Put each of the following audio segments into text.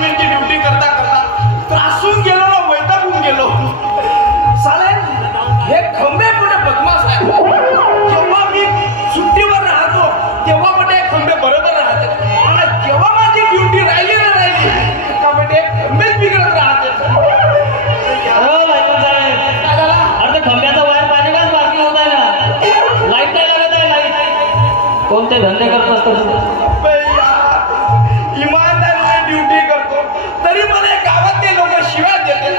लाईनमॅनची duty करता करता त्रासून गेलो ना, वैतागून गेलो. साले हे खंबे कुठे बदमाश आहे. जेव्हा मी सुट्टीवर राहतो तेव्हा म्हणजे खंबे बरोबर राहते, आणि जेव्हा माझी ड्युटी राहिली ना का म्हणजे खंबेच बिघडत राहते. अरे खंब्याचा वायर पाणी काच बाकी होत आहे ना, लाईट नाही लागत आहे. लाईट कोणते धंदे करत असतात. इमानदारीने ड्युटी करतो तरी मला गावातले लोक शिव्या देते.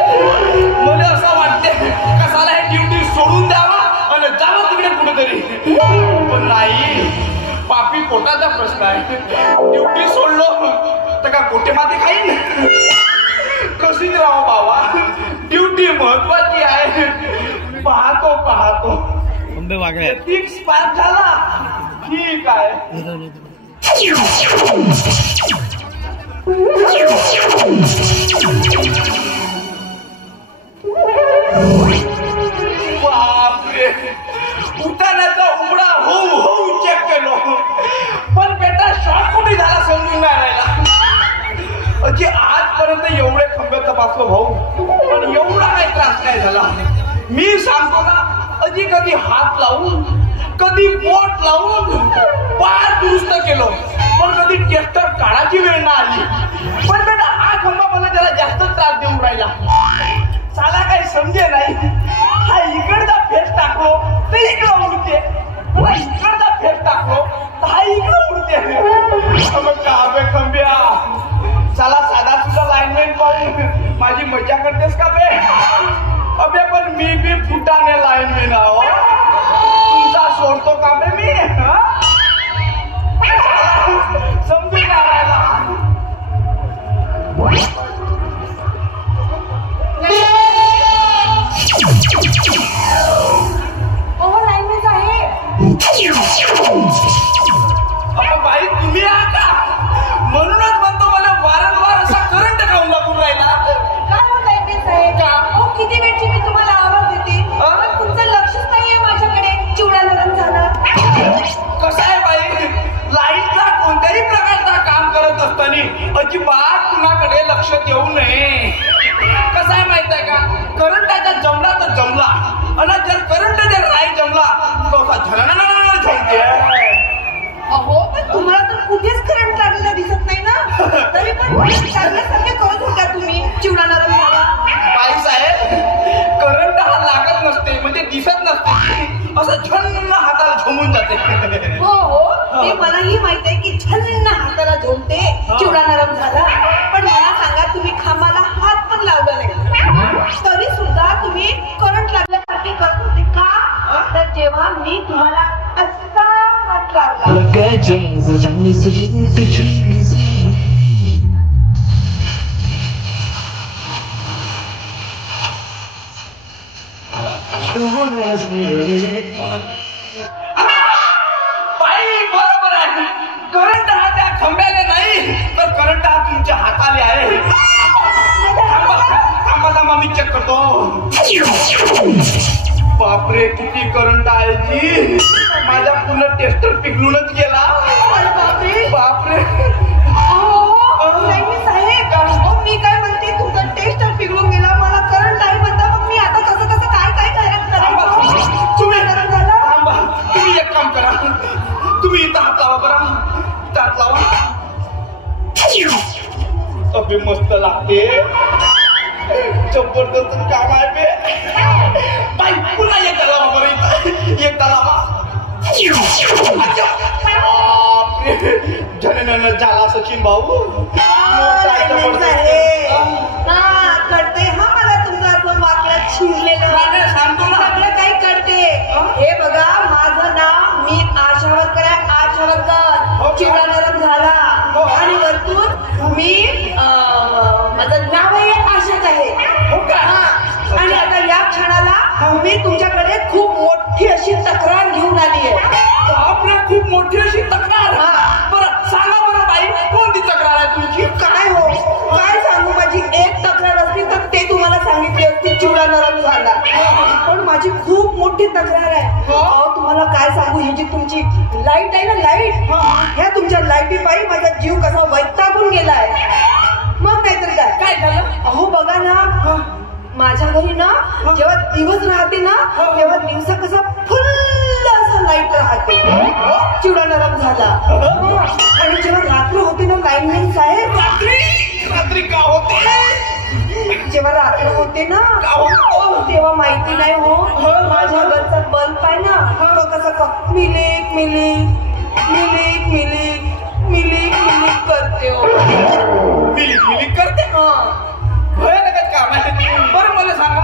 मला असं वाटते कसाला हे ड्युटी सोडून द्यावा आणि जावं तिकडे कुठेतरी, पण नाही. पापी पोटाचा प्रश्न आहे. ड्युटी सोडलो तर का गोटे माती खाईन. कशीच राहो बाबा, ड्युटी महत्वाची आहे. पाहतो एथिक्स पास झाला ठीक आहे. बापरे, उठाण्याचा उघडा होऊ चेक केलो, पण बेटा शॉक कुठे झाला समजून नाही राहिला. अजी आजपर्यंत एवढे खंबे तपासलो भाऊ, पण एवढा काही त्रास नाही झाला. मी सांगतो ना, अजी कधी हात लावून कधी बोट लावून पाय दुरुस्त केलो, पण कधी टेस्टर काढायची वेळ ना आली. पण बेटा हा खंबा मला त्याला जास्त त्रास देऊन राहिला. साला काही समजे नाही. हा इकडचा फेस टाकलो तर इकडं उडते, इकडचा फेस टाकलो तर हा इकडं उडते. मग का बे खंब्या, साला साधा सुद्धा लाईनमॅन पण माझी मजा करतेस का बे? अबे पण मी बी फुटाने लाईनमॅन आहो. तुमचा सोडतो का बे मी? समजून राहिला. लाईनमॅन आहे. बाई तुम्ही आहात का? म्हणूनच म्हणतो मला वारंवार असा करंट खाऊन लागून राहिला. काय हो लाईनमॅन साहेब, का किती वेळची मी तुम्हाला आवाज देते, पण तुमचं लक्षच नाहीये माझ्याकडे. चिवडा नरम झाला. कसं आहे बाई, लाईटचा कोणत्याही प्रकारचा काम करत असताना अजिबात कुणाकडे लक्ष देऊ नये. कसं आहे माहित आहे का, करंटाचा जमला तर जमला, आणि जर करंट जर नाही जमला तो असा झलना झलते. अहो पण तुम्हाला तर कुठेच करंट लागलेला दिसत नाही ना, तरी पण चालण्यासारखे करत होता तुम्ही. चिवडा नरम झाला. बाई साहेब, करंट हा लागत नसते म्हणजे दिसत नसते, असं झन्न हाताला झोमून जाते. हो हो, ते मलाही माहित आहे की झन्न हाताला झोमते, चिवडा नरम झाला. पण मला सांगा, तुम्ही खांबाला हात पण लावला नाही, तरी सुद्धा तुम्ही करंट लागल्यासारखे करत होते का? तर जेव्हा मी तुम्हाला असा हात लावला, बाई बरोबर आहे. करंट हा त्या खंब्याला नाही, तर करंट हा तुमच्या हाताले आहे. थांबा मी चेक करतो. बापरे, किती करंट आहे जी. माझा पूर्ण टेस्टर पिघलूनच गेला. बापरे. मी काय म्हणते, तुमचा टेस्टर पिघलून गेला, मला करंट आहे म्हणता. मग मी आता कसं काय करायचं? तुम्ही एक काम करा, तुम्ही इथं हात लावा बरा. हात लावा. अबे मस्त लागते, जबरदस्त काम आहे बे. बाई पुन्हा एकदा लावा बरं, इथं एकदा लावा. जनन झाला सचिन भाऊ. कळते हा मला तुमचं असं वाकड्यात शिरलेलं सांगतो ना, सगळं काही कळते. हे बघा, माझं नाव मी आशावरकर आहे. आशावरकर. चिवडा नरम झाला. आणि वरतून मी माझं नाव आहे आशाच आहे. आणि आता या क्षणाला मी तुमच्याकडे खूप मोठी अशी तक्रार घेऊन आली आहे. आपल्या खूप मोठी अशी तक्रार? बरं सांगा बरं बाई, कोणती तक्रार आहे तुमची? काय हो, काय सांगू. माझी एक तक्रार असली तर ते तुम्हाला सांगितली असती, चिवडा नरम झाला. पण माझी खूप मोठी तक्रार आहे. तुम्हाला काय सांगू, ही जी तुमची लाईट आहे ना, लाईट, ह्या तुमच्या लाईटी पायी माझा जीव कसा वैतागून गेलाय. मग नाही माझ्या घरी ना जेव्हा दिवस राहते ना तेव्हा दिवसा कसा फुल्ल असं लाईट राहते, चिवडा नरम झाला. आणि जेव्हा रात्र होते ना लाईनमॅन साहेब, रात्री का होते? जेव्हा रात्र होते ना तेव्हा माहिती नाही हो, माझ्या घरचा बल्ब आहे ना तो कसा मिलिक मिलिक मिलिक मिलिक मिलिक मिलिक करते हो. मिलिक मिलिक करते? भयानकच काम आहे. बरं मला सांगा,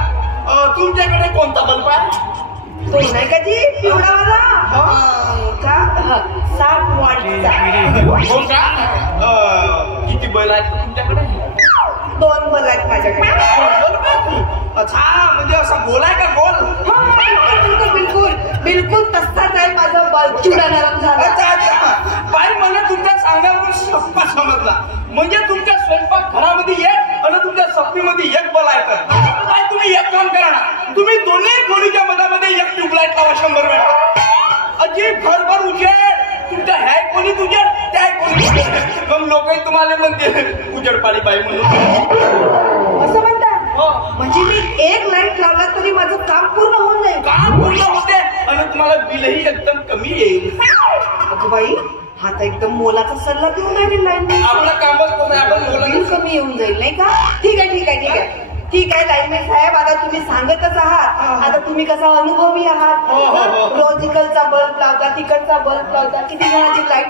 तुमच्याकडे कोणता बल्ब आहे? तो नाही का जी पिवळावाला का 7 वॉटचा. कोणता? किती बल्ब आहेत तुमच्याकडे? 2 बल्ब आहेत माझ्याकडे. अच्छा, म्हणजे असा गोल आहे का गोल? बिलकुल बिलकुल बिलकुल तसाच आहे माझा बल्ब, चिवडा नरम झाला. अच्छा अच्छा, बाई मला तुमच्या सांगावरून शप्पा समजला. म्हणजे तुमच्या स्वयंपाक घरामध्ये एक आणि तुमच्या सप्पीमध्ये एक बल्ब आहे. तर बाई तुम्ही एक काम करा ना, तुम्ही दोन्ही खोलीच्या मधामध्ये एक ट्यूबलाईट लावा 100 वेळा. अजीब घरभर उजेड, तुमच्या ह्या खोलीत उजेड त्या खोलीत उजेड. मग लोकही तुम्हाला म्हणते उजेड पाडी बाई म्हणून. असं म्हणतात? म्हणजे मी एक लाईट लावला तरी माझं काम पूर्ण होऊन जाईल. काम पूर्ण होते आणि तुम्हाला बिलही एकदम कमी येईल. अगं बाई, हा तर एकदम मोलाचा सल्ला देऊन आहे लाईनमॅन. आपलं कामच कोण आहे, आपण बोला बिल कमी येऊन जाईल नाही का? ठीक आहे ठीक आहे ठीक आहे ठीक आहे लाईनमॅन साहेब, आता तुम्ही सांगतच आहात. आता तुम्ही कसा अनुभवी आहात, रोज इकडचा बल्ब लावता तिकडचा बल्ब लावता, किती जणांची लाईट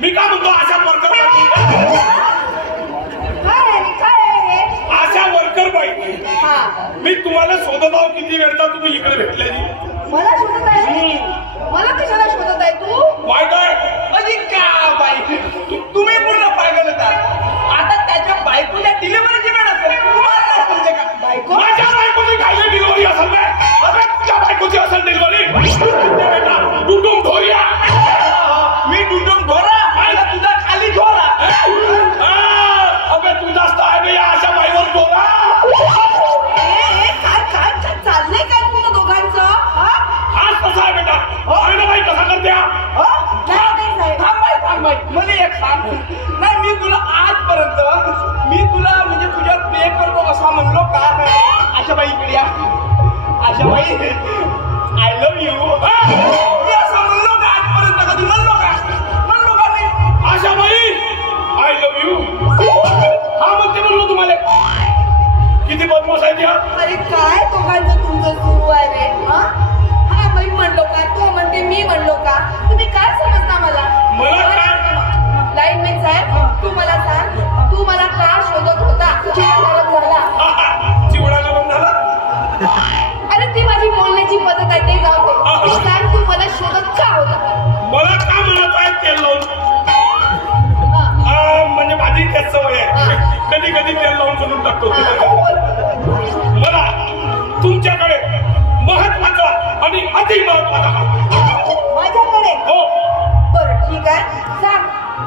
मी काय म्हणतो, आशा वर्कर आशा वर्कर बाई, मी तुम्हाला शोधत आहो. किती वेळता तुम्ही इकडे भेटलेली? मला शोधत आहे? मला कशाला शोधत आहे तू? माहित आहे म्हणजे का बाई, तुम्ही पूर्ण पागल होता. आता त्याच्या बायकोच्या डिलिव्हरीची वेळ असेल, तुम्हाला समजे का? बायको? माझ्या बायकोची खायला डिलिव्हरी असेल ना? अरे तुझ्या बायकोची असेल डिलिव्हरी? बेटा डुडुम ढोया, मी डुडुम ढोरा आणि तुझा खाली ढोरा. अबे तुझा स्थान आहे अशा बाईवर ढोरा. काय चाललंय काय तुमच्या दोघांचं? हाच कसा आहे बेटा? ना बाई कसा करत्या? थांब बाई, मला एक सांग. नाही मी तुला आजपर्यंत मी तुला म्हणजे तुझ्या प्रेम करतो असा म्हणलो का? आशाबाई इकडे या. आशाबाई आय लव्ह यू मी असं म्हणलो का आजपर्यंत? कधी म्हणलो का? म्हणलो का मी? आशाबाई आय लव्ह यू हा म्हणते म्हणलो तुम्हाला. किती बदमाश आहे त्या? अरे काय दोघांचं तुमचं सुरू आहे रे? हा बाई म्हणलो का, तू म्हणते मी म्हणलो का? तुम्ही काय समजता मला? लाईनमॅन साहेब, तू मला सांग, तू मला का शोधत होता? चिवडा नरम झाला. चिवडा नरम झाला? अरे ती माझी बोलण्याची पद्धत आहे, ते जाऊ दे. तू सांग, तू मला शोधत का होता? मला का म्हणत आहे तेल लावून? म्हणजे माझी तेच सवय आहे, कधी कधी तेल लावून करून टाकतो. मला तुमच्याकडे महत्वाचा आणि अति महत्वाचा माझ्याकडे? हो. बरं ठीक आहे, सांग.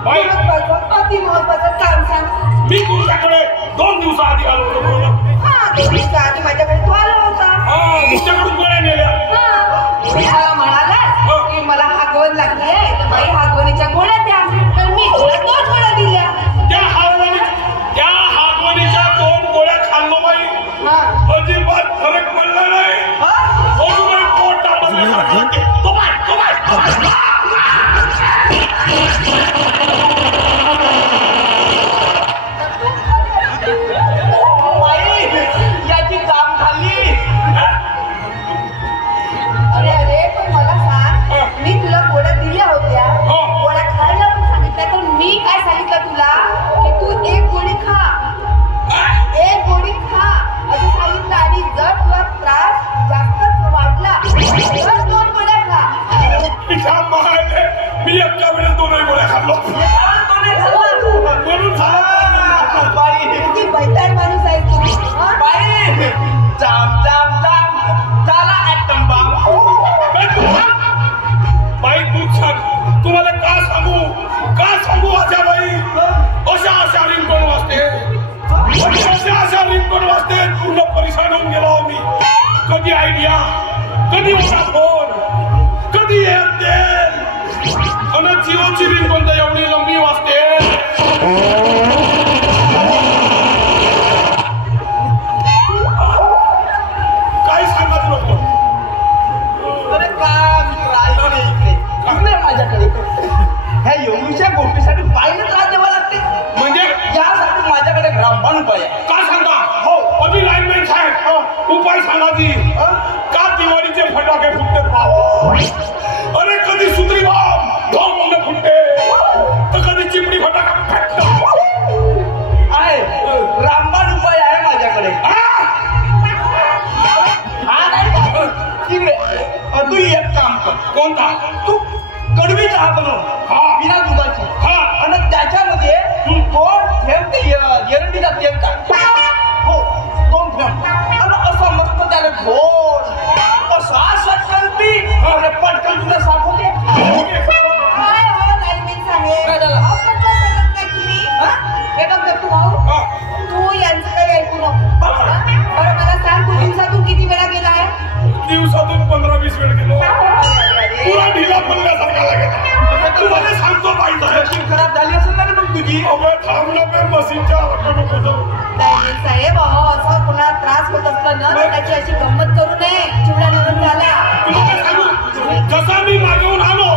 महत्वाचं अति महत्वाचं काम सांग. मी तुमच्याकडे 2 दिवसाआधी आलो होतो. 2 दिवसाआधी माझ्याकडे तू आला होता. तुमच्याकडून गोळ्या नेल्या. मला म्हणाला की मला हागवण लागली आहे, तर बाई हागवणीच्या गोळ्या द्या. तर मी तुला 2 गोळ्या दिल्या. त्या हागवणीच्या 2 गोळ्या खाल्लो बाई, अजिबात फरक पडला नाही. पोट टाकून याची जाम झाली. अरे पण मला सांग, मी तुला गोळ्या दिल्या होत्या, गोळ्या खायला पण सांगितल्या, तर मी काय सांगितलं तुला की तू 1 गोळी खा, 1 गोळी खा असं सांगितलं. आणि जर तुला त्रास जास्तच वाढला तर 2 गोळ्या खा. मी एका वेळेस 2 गोळ्या खाल्लो म्हणून झालं. बाई किती बैताड माणूस आहे तू. बाई जाम जाम जाम झाला ऍटम बॉम्ब. बाई तू सांग, तुम्हाला का सांगू अशा बाई? अशा रिंगटोन वाजते पूर्ण परेशान होऊन गेलो मी. कधी आयडिया, कधी फोन, कधी एअरटेल आणि जिओची रिंगटोन तर एवढी लंबी वाजते. अरे कधी सुत्री बॉम्ब फुटते तर कधी चिमणी फटाका फटतो. आहे रामबाण उपाय आहे माझ्याकडे. हा नाही तिकडे तू एक काम कर. कोणता? तू कडवी चहा बनव बिना दुधाची. आणि त्याच्यामध्ये तू 2 थेंब ते एरंडीचा तेल टाक. हो 2 थेंब. आणि असं मस्त त्याला घोळ असा पी पटकन तुला साफ होते. काय हो लाईनमॅन साहेब? काय झालं? अहो, कसं सांगत नाही तुम्ही? हा? हे बघ दत्तू भाऊ, तू यांचं काही ऐकू नको. बरं मला सांग, तू दिवसातून किती वेळा गेला आहे? दिवसातून 15-20 वेळ गेलो. पुरा ढिला पडल्यासारखा लागेल. तुम्हाला सांगतो पाहिजे मशीन खराब झाली असेल ना रे मग तुझी. थांबलं मी मशीनच्या लाईनमॅन साहेब, अहो असं कोणाला त्रास होत असला ना तर त्याची अशी गंमत करू नये. चिवडा नरम झाला. तुम्हाला सांगू, जसा मी मागवून आलो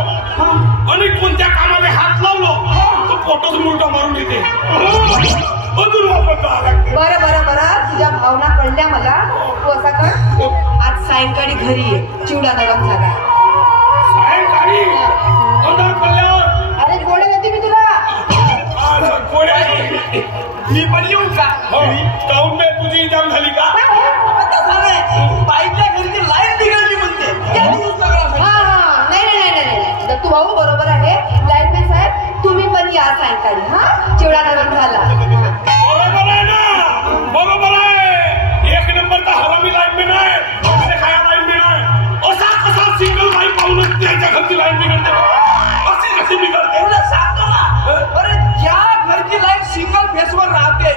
आणि कोणत्या कामाने हात लावलो तर पोटच मुलटा मारून येते. अजून वापरता लागते. बरं तुझ्या भावना कळल्या मला. तू असा कर, आज सायंकाळी घरी ये. चिवडा नरम झाला. सायंकाळी अंधार पडल्यावर अरे गोडे देते मी तुला. आज गोळ्या मी पण येऊ का? काऊन बे तुझी इजाम झाली का? तसा नाही बाईच्या घरची लाईट बिघडली म्हणते. त्या दुरुस्त करा. हा नाही दत्तू भाऊ बरोबर आहे. लाईनमॅन साहेब तुम्ही पण या सायंकाळी. हा चिवडा नरम झाला. बरोबर आहे ना? बरोबर आहे. 1 नंबर तर हरामी लाईनमॅन आहे. पैसे खाया लाईनमॅन आहे. असा कसा सिंगल बाई पाहूनच त्याच्या घरची लाईन बिघडते. अशी कशी बिघडते? तुला सांगतो ना. अरे ज्या घरची लाईट सिंगल फेसवर राहते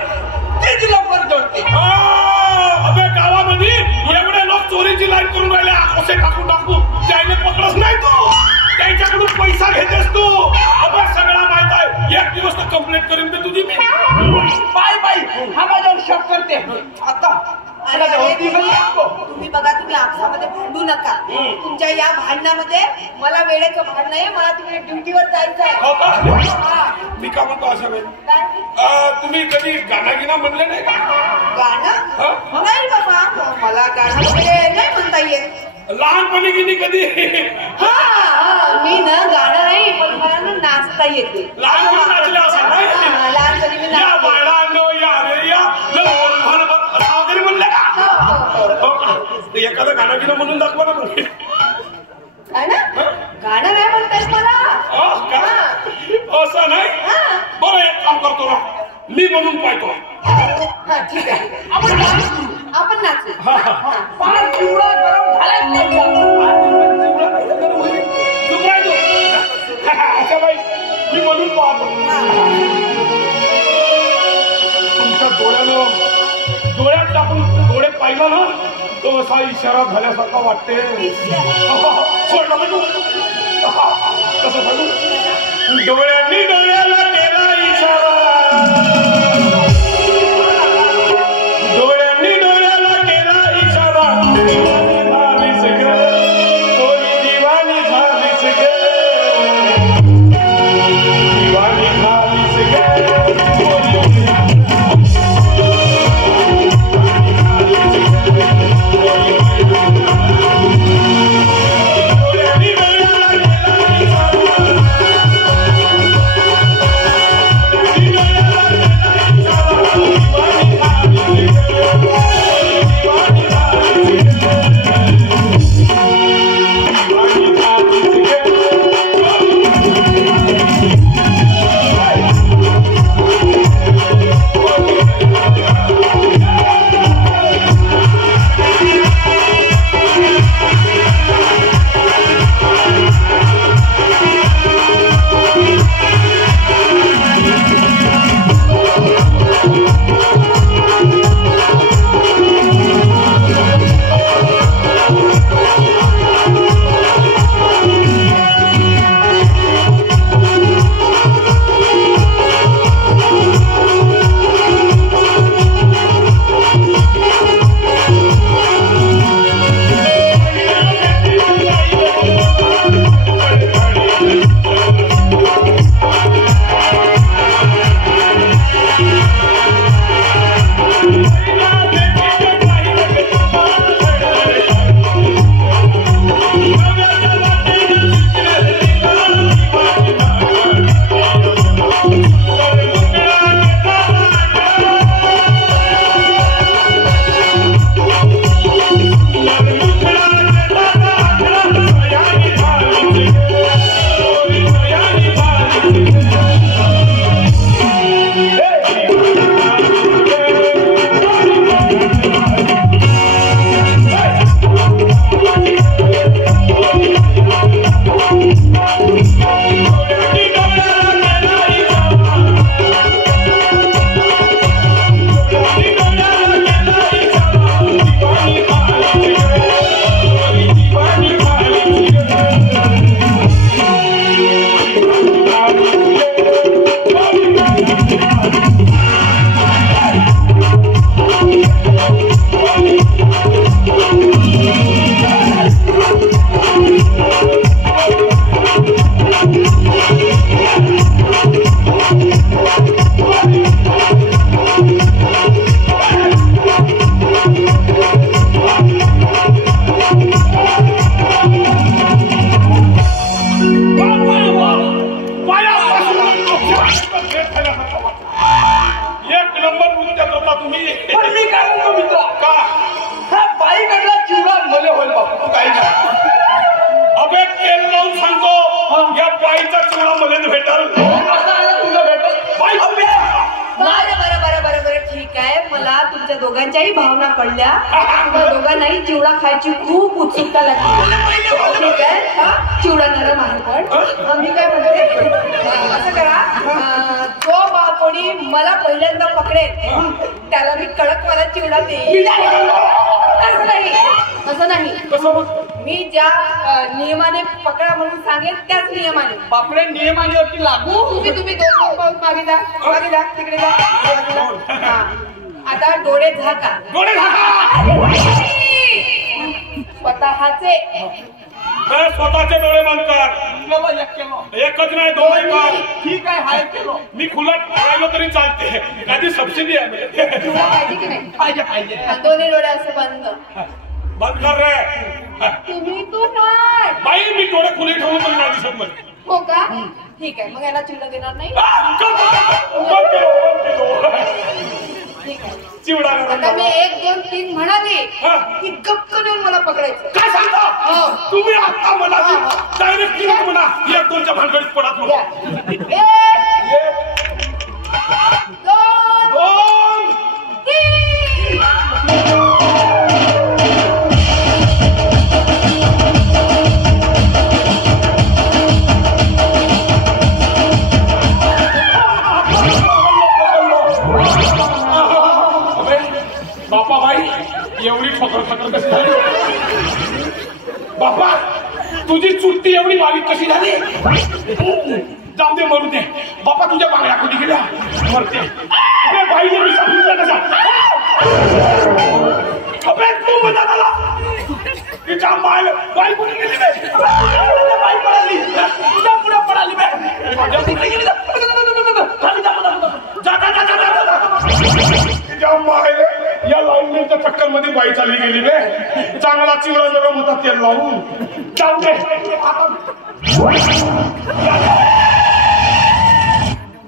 तीच लवकर जळते. अबे गावामध्ये एवढे लोक चोरीची लाईन करून राहिले. आकोसे टाकू त्याने पकडच नाही तू. त्याच्याकडून पैसा घेतेस तू. अबे सगळा माहित आहे. 1 दिवस तर कंप्लेंट करीन मी तुझी. बाई हा माझ्यावर शक करते. आता अरे तुम्ही बघा, तुम्ही आपसामध्ये भांडू नका. तुमच्या या भांडणामध्ये मला वेळेचं भांडण आहे. मला तिकडे ड्युटीवर जायचं आहे. हो का? हा. मी का म्हणतो अशा वेळी काय? तुम्ही कधी गाणं गिना म्हणले नाही का? गाणं? नाही बाबा, मला गाणं वगैरे नाही म्हणता येत. लहानपणी गिनी कधी? हा मी ना गाणं नाही, पण मला ना नाचता येते. लहानपणी नाचले असेल नाही? लहानपणी मी या नाचते. बाळांनो या रे या असं वगैरे म्हणले का? हो का? एखादं गाणं गिनं म्हणून दाखवा ना तुम्ही. गाणं नाही म्हणता येत मला. असं नाही? बरं एक काम करतो ना, मी म्हणून पाहतो. हा ठीक आहे, आपण नाचू. फार चिवडा गरम झालाच नाही. चुप राह तू. अच्छा बाई, मी म्हणून पाहतो. तुमच्या डोळ्यात टाकून डोळे पाहिला ना तो असा इशारा झाल्यासारखा वाटते. सोडला म्हणजे कसं सांगू? डोळ्याला केला इशारा. डोळ्याला केला इशारा. झालीस ग कोणी दिवाणी झालीस ग. दिवाणी झालीस ग कोणी बोलता तुम्ही? पण मी काय म्हणतो मित्रा, का हा बाईकडला चिवडा मले होईल बापू, तू काही नाही. अबे तेल लावून सांगतो, या बाईचा चिवडा मला भेटल. तुला भेटेल बाई. बरं ठीक आहे. मला तुमच्या दोघांच्याही भावना कळल्या. तुम्हा दोघांनाही चिवडा खायची खूप उत्सुकता लागली. ठीक आहे, चिवडा नरम आहे. पण मी काय म्हणते, असं करा, जो कोणी मला पहिल्यांदा पकडेल त्याला मी कडक मला चिवडा देईल. असं नाही, मी ज्या नियमाने पकडा म्हणून सांगेन त्याच नियमाने. बापरे, नियमांवरती लागू. तुम्ही दोन पाऊस मागे जा, तिकडे जा. आता डोळे झाका. डोळे झाका. स्वतःचे स्वतःचे डोळे बंद कर. एकच नाही, दोन्ही कर. ठीक आहे, हाय केलो. मी खुलत राहिलो तरी चालते. कधी सबसिडी आहे. पाहिजे की नाही? पाहिजे. दोन्ही डोळे असे बंद. बंद कर रे. तुम्ही तू पण बाई, मी डोळे खुले ठेवून तरी नाही दिसत मला. हो का? ठीक आहे, मग याला चिवडा देणार नाही. ठीक आहे, चिवडा आता मी 1 2 3 म्हणाले की गपकन येऊन मला पकडायचं. काय सांगता तुम्ही? आता मला डायरेक्ट म्हणा, 1 2च्या भानगडीत पडा तुम्ही. 1 2 3. बापा बाई, एवढी ठोकर कशी झाली? बापा, तुझी चुट्टी एवढी बारीक कशी झाली? जाऊ दे, मरू दे. बापा, तुझ्या बांगड्या कुठे गेल्या? मरते. अबे बाईने मी सांगितलं कशा? अबे तू मजा झाला. तिच्या मायला बाई कुठे गेली? बाई पडाली, तुझ्या पुढे पडाली. माझ्या कुठे गेली? तिच्या मायला या लाईनच्या चक्कर मध्ये बाई चालली गेली बे. चांगला चिवडा नरम होता तेल लावून. जाऊ दे.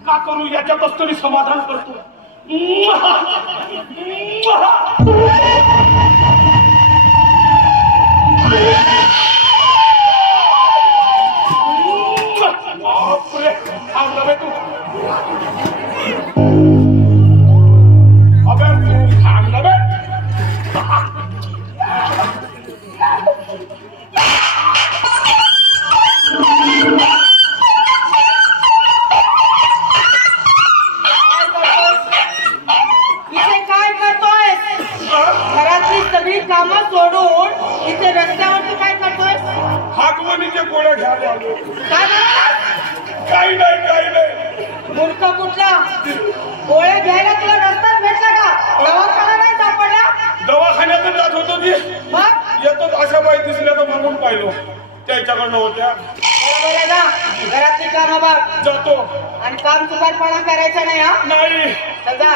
का करू? याच्यातच तरी समाधान करतो. बापरे, थांब नव्हे तू. अबे तू थांब नव्हे. इथे काय करतोय? घरातली सगळी कामं सोडून इथे रस्त्यावरती काय करतोय? हागवणीच्या गोळ्या घ्यायला आलो. काय करतोय? काही नाही. मूर्ख कुठला? गोळ्या घ्यायला तुला रस्ताच भेटला का? दवाखाना नाही सापडला? दवाखान्यातच जात होतो की मग येतोच अशा बाई दिसल्या तर म्हणून पाहिलो. त्याच्याकडनं होत्या. बरोबर जा, घरातली कामं बघ. जातो. आणि काम चुकारपणा करायचा नाही. हा, नाही. चल जा.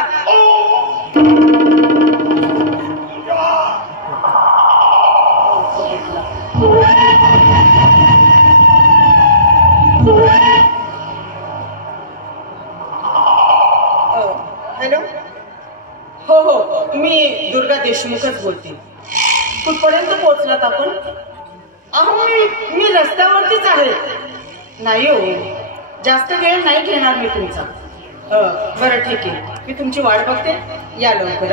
हॅलो, हो, मी दुर्गा देशमुखच बोलते. कुठपर्यंत पोहोचलात आपण? अहो, मी रस्त्यावरतीच आहे. नाही हो, जास्त वेळ नाही घेणार मी तुमचा. बरं ठीक आहे, मी तुमची वाट बघते. या लवकर.